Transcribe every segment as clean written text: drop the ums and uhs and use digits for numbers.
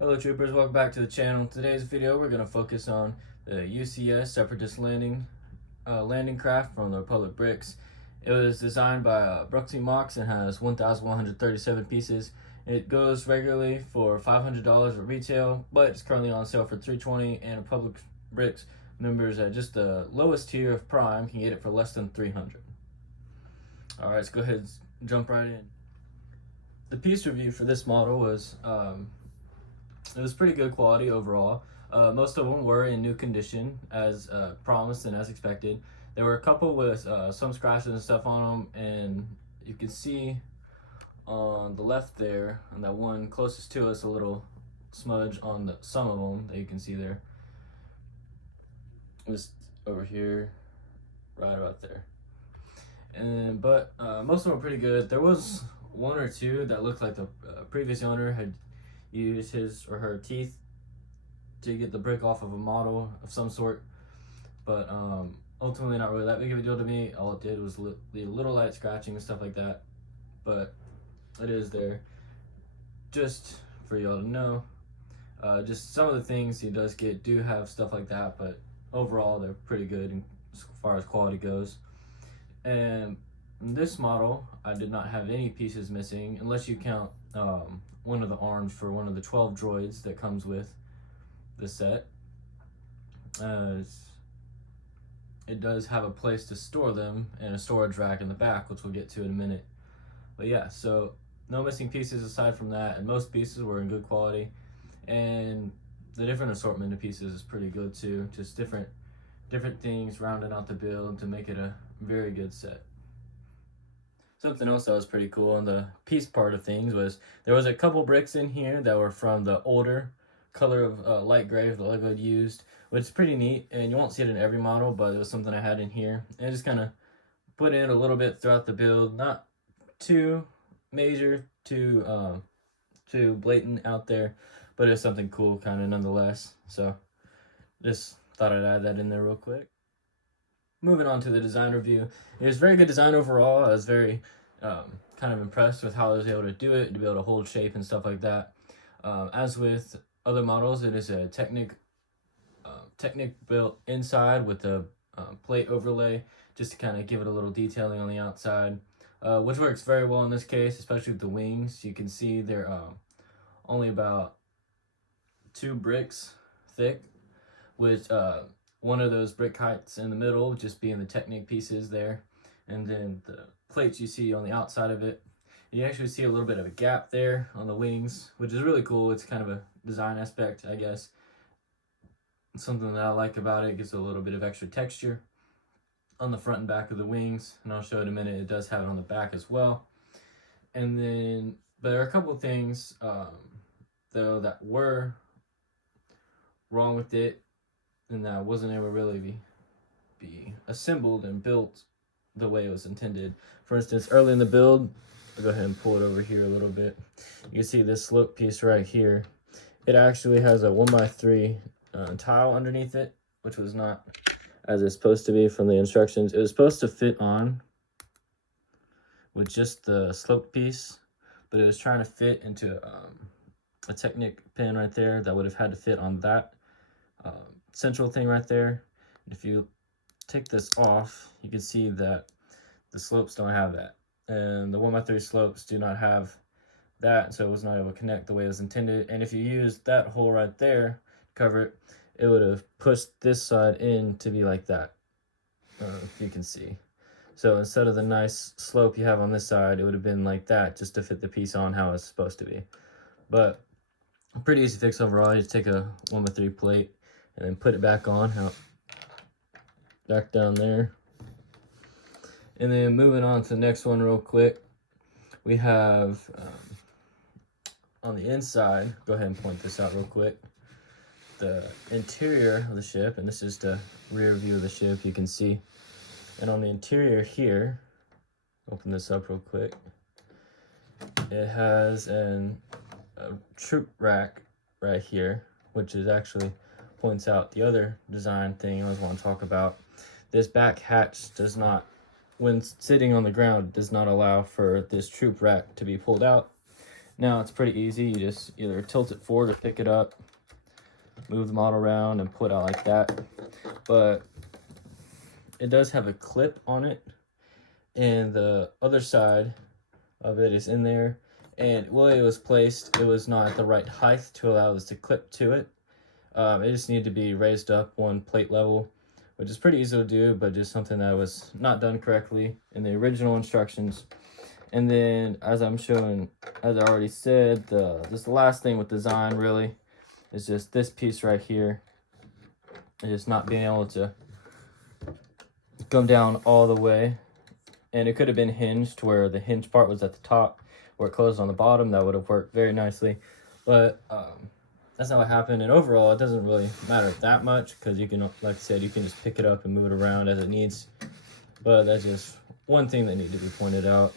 Hello troopers, welcome back to the channel. In today's video we're going to focus on the UCS Separatist Landing Craft from the Republic Bricks. It was designed by Bruxy Mox and has 1,137 pieces. It goes regularly for $500 at retail, but it's currently on sale for $320, and Republic Bricks members at just the lowest tier of Prime can get it for less than $300. Alright, let's go ahead and jump right in. The piece review for this model was it was pretty good quality overall. Most of them were in new condition as promised and as expected. There were a couple with some scratches and stuff on them, and you can see on the left there, on that one closest to us, a little smudge on some of them that you can see there. Just over here, right about there. But most of them were pretty good. There was one or two that looked like the previous owner had used his or her teeth to get the brick off of a model of some sort, but ultimately not really that big of a deal to me. All it did was the little light scratching and stuff like that, but it is there just for y'all to know. Just some of the things he does get do have stuff like that, but overall they're pretty good as far as quality goes. And in this model I did not have any pieces missing, unless you count one of the arms for one of the 12 droids that comes with the set. It does have a place to store them and a storage rack in the back, which we'll get to in a minute. But yeah, so no missing pieces aside from that, and most pieces were in good quality, and the different assortment of pieces is pretty good too. Just different things rounding out the build to make it a very good set. Something else that was pretty cool on the piece part of things was there was a couple bricks in here that were from the older color of light gray the Lego had used, which is pretty neat, and you won't see it in every model, but it was something I had in here. And I just kind of put in a little bit throughout the build, not too major, too blatant out there, but it's something cool kind of nonetheless. So just thought I'd add that in there real quick. Moving on to the design review. It was very good design overall. I was very kind of impressed with how I was able to do it, to be able to hold shape and stuff like that. As with other models, it is a Technic built inside with a plate overlay, just to kind of give it a little detailing on the outside, which works very well in this case, especially with the wings. You can see they're only about 2 bricks thick, with one of those brick heights in the middle just being the Technic pieces there, and then the plates you see on the outside of it. You actually see a little bit of a gap there on the wings, which is really cool. It's kind of a design aspect, I guess. It's something that I like about it. It gives a little bit of extra texture on the front and back of the wings, and I'll show it in a minute. It does have it on the back as well. And then, but there are a couple of things though that were wrong with it, and that wasn't able to really be assembled and built the way it was intended. For instance, early in the build, I'll go ahead and pull it over here a little bit. You can see this slope piece right here. It actually has a 1x3 tile underneath it, which was not as it's supposed to be from the instructions. It was supposed to fit on with just the slope piece, but it was trying to fit into a Technic pin right there that would have had to fit on that central thing right there. If you take this off, you can see that the slopes don't have that, and the 1x3 slopes do not have that, so it was not able to connect the way it was intended. And if you use that hole right there to cover it, it would have pushed this side in to be like that, if you can see. So instead of the nice slope you have on this side, it would have been like that, just to fit the piece on how it's supposed to be. But pretty easy fix overall. You just take a 1x3 plate and then put it back on, back down there. And then moving on to the next one real quick, we have on the inside, go ahead and point this out real quick, the interior of the ship, and this is the rear view of the ship, you can see. And on the interior here, open this up real quick, it has a troop rack right here, which is actually points out the other design thing I always want to talk about. This back hatch does not, when sitting on the ground, does not allow for this troop rack to be pulled out. Now it's pretty easy. You just either tilt it forward or pick it up, move the model around and pull it out like that. But it does have a clip on it, and the other side of it is in there. And the way it was placed, it was not at the right height to allow this to clip to it. It just needed to be raised up one plate level, which is pretty easy to do, but just something that was not done correctly in the original instructions. And then, as I'm showing, as I already said, this last thing with design really is just this piece right here. And just not being able to come down all the way. And it could have been hinged where the hinge part was at the top, where it closed on the bottom. That would have worked very nicely. But that's not what happened. And overall, it doesn't really matter that much because you can, like I said, you can just pick it up and move it around as it needs. But that's just one thing that needs to be pointed out.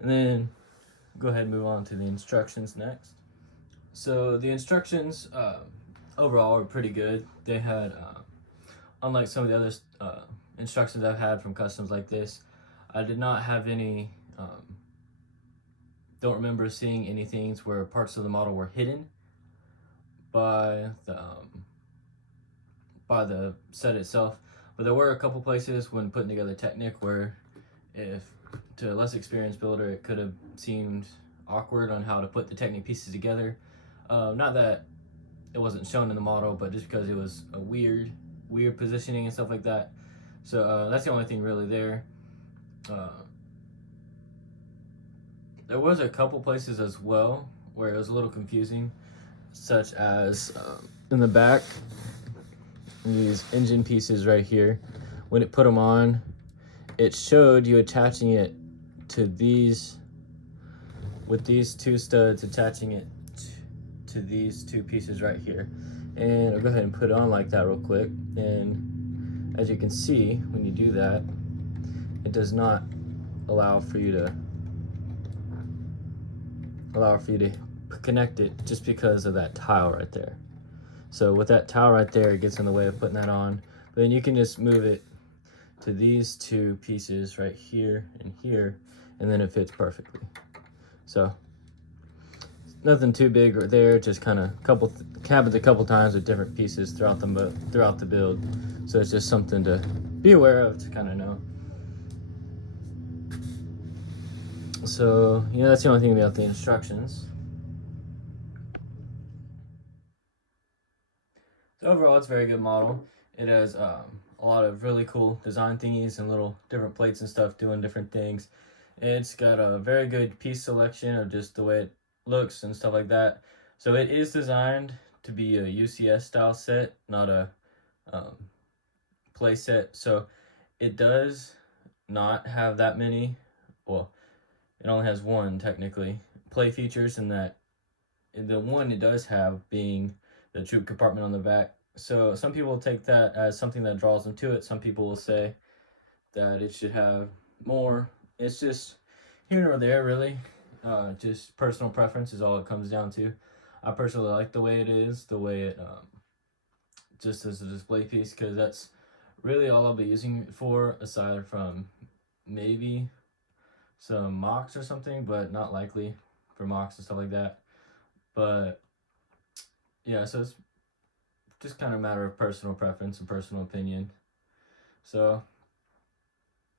And then go ahead and move on to the instructions next. So the instructions overall are pretty good. They had, unlike some of the other instructions I've had from customs like this, I did not have any, don't remember seeing any things where parts of the model were hidden by the set itself. But there were a couple places when putting together Technic where, if to a less experienced builder, it could have seemed awkward on how to put the Technic pieces together. Not that it wasn't shown in the model, but just because it was a weird positioning and stuff like that. So that's the only thing really there. There was a couple places as well where it was a little confusing, such as in the back, these engine pieces right here. When it put them on, it showed you attaching it to these, with these two studs, attaching it to these two pieces right here. And I'll go ahead and put it on like that real quick. And as you can see, when you do that, it does not allow for you to connect it just because of that tile right there. So with that tile right there, it gets in the way of putting that on. But then you can just move it to these two pieces right here and here, and then it fits perfectly. So nothing too big right there, just kind of happens a couple times with different pieces throughout the build. So it's just something to be aware of, to kind of know. So yeah, that's the only thing about the instructions. So overall, it's a very good model. It has a lot of really cool design thingies and little different plates and stuff doing different things. It's got a very good piece selection of just the way it looks and stuff like that. So it is designed to be a UCS style set, not a play set. So it does not have that many, well, it only has one technically, play features, and that the one it does have being the troop compartment on the back. So some people take that as something that draws them to it. Some people will say that it should have more. It's just here or there, really. Just personal preference is all it comes down to. I personally like the way it is, the way it just as a display piece, because that's really all I'll be using it for, aside from maybe some mocks or something, but not likely for mocks and stuff like that. But yeah, so it's just kind of a matter of personal preference and personal opinion. So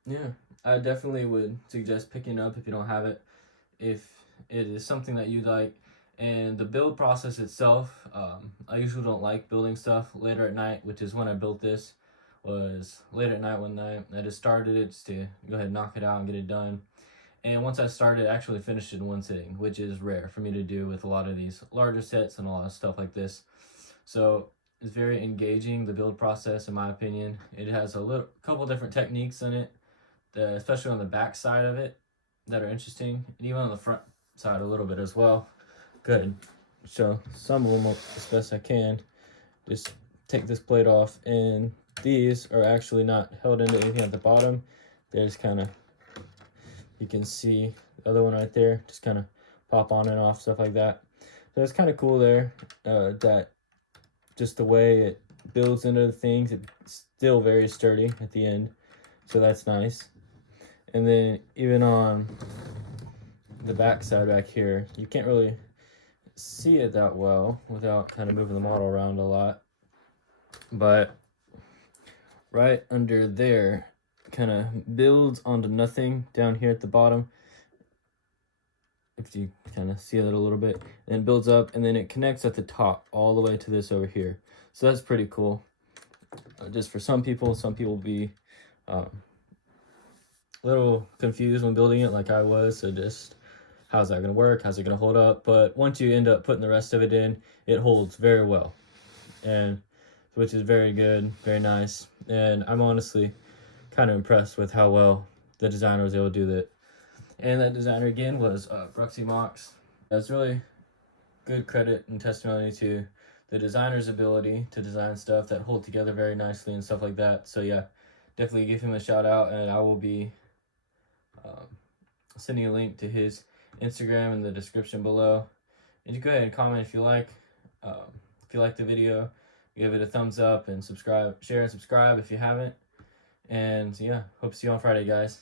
yeah, I definitely would suggest picking up if you don't have it, if it is something that you like. And the build process itself, I usually don't like building stuff later at night, which is when I built this, was late at night one night. I just started it just to go ahead and knock it out and get it done. And once I started, I actually finished it in one sitting, which is rare for me to do with a lot of these larger sets and a lot of stuff like this. So it's very engaging, the build process, in my opinion. It has a couple different techniques in it, especially on the back side of it, that are interesting, and even on the front side a little bit as well. Good. So some of them as best I can. Just take this plate off, and these are actually not held into anything at the bottom. They're just kind of, you can see the other one right there, just kind of pop on and off, stuff like that. So it's kind of cool there, that just the way it builds into the things, it's still very sturdy at the end. So that's nice. And then even on the back side back here, you can't really see it that well without kind of moving the model around a lot, but right under there kind of builds onto nothing down here at the bottom, if you kind of see it a little bit, and it builds up, and then it connects at the top all the way to this over here. So that's pretty cool. Just for some people will be a little confused when building it like I was, so just how's that going to work, how's it going to hold up. But once you end up putting the rest of it in, it holds very well, and which is very good, very nice. And I'm honestly kind of impressed with how well the designer was able to do that. And that designer again was Bruxy Mox. That's really good credit and testimony to the designer's ability to design stuff that hold together very nicely and stuff like that. So yeah, definitely give him a shout out, and I will be sending a link to his Instagram in the description below. And you go ahead and comment if you like. If you like the video, give it a thumbs up and subscribe, share and subscribe if you haven't. And yeah, hope to see you on Friday, guys.